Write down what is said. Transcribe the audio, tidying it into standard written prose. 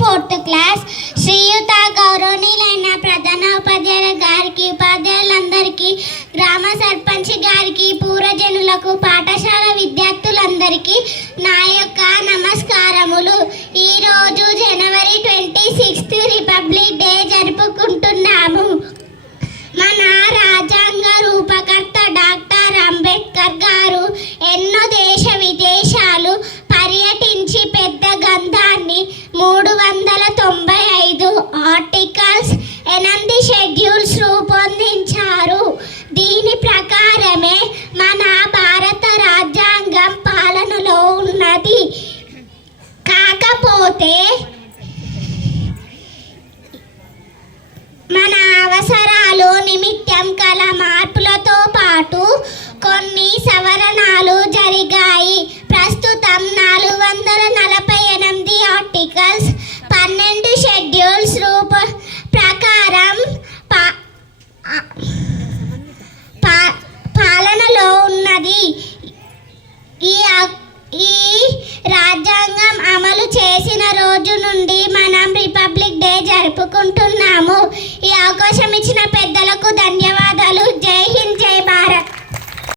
4th class Sriyuta గౌరవనీయులైన ప్రధానోపాధ్యాయుల గారికి, ఉపాధ్యాయులందరికీ, గ్రామ సర్పంచ్ గారికి, పూర్వజనులకు, పాఠశాల విద్యార్థులందరికీ నా యొక్క నమస్కారములు. ఈరోజు జనవరి 26 రిపబ్లిక్ డే జరుపుకుంటున్నాము. మన రాజ్యాంగ రూపకర్త డాక్టర్ అంబేద్కర్ గారు ఎన్నో దేశ విదేశాలు పర్యటించి పెద్ద గ్రంథాన్ని 395 ఆర్టికల్స్ 8 షెడ్యూల్స్ రూపొందించారు. దీని ప్రకారమే మన భారత రాజ్యాంగం పాలనలో ఉన్నది. కాకపోతే మన అవసరాలు నిమిత్తం కల మార్పులతో పాటు కొన్ని సవరణలు జరిగాయి. ప్రస్తుతం 448 ఆర్టికల్స్ 12 షెడ్యూల్స్ ప్రకారం పాలనలో ఉన్నది. ఈ రాజ్యాంగం అమలు చేసిన రోజు నుండి మనం రిపబ్లిక్ డే జరుపుకుంటున్నాము. ఈ అవకాశం ఇచ్చిన పెద్దలకు ధన్యవాదాలు.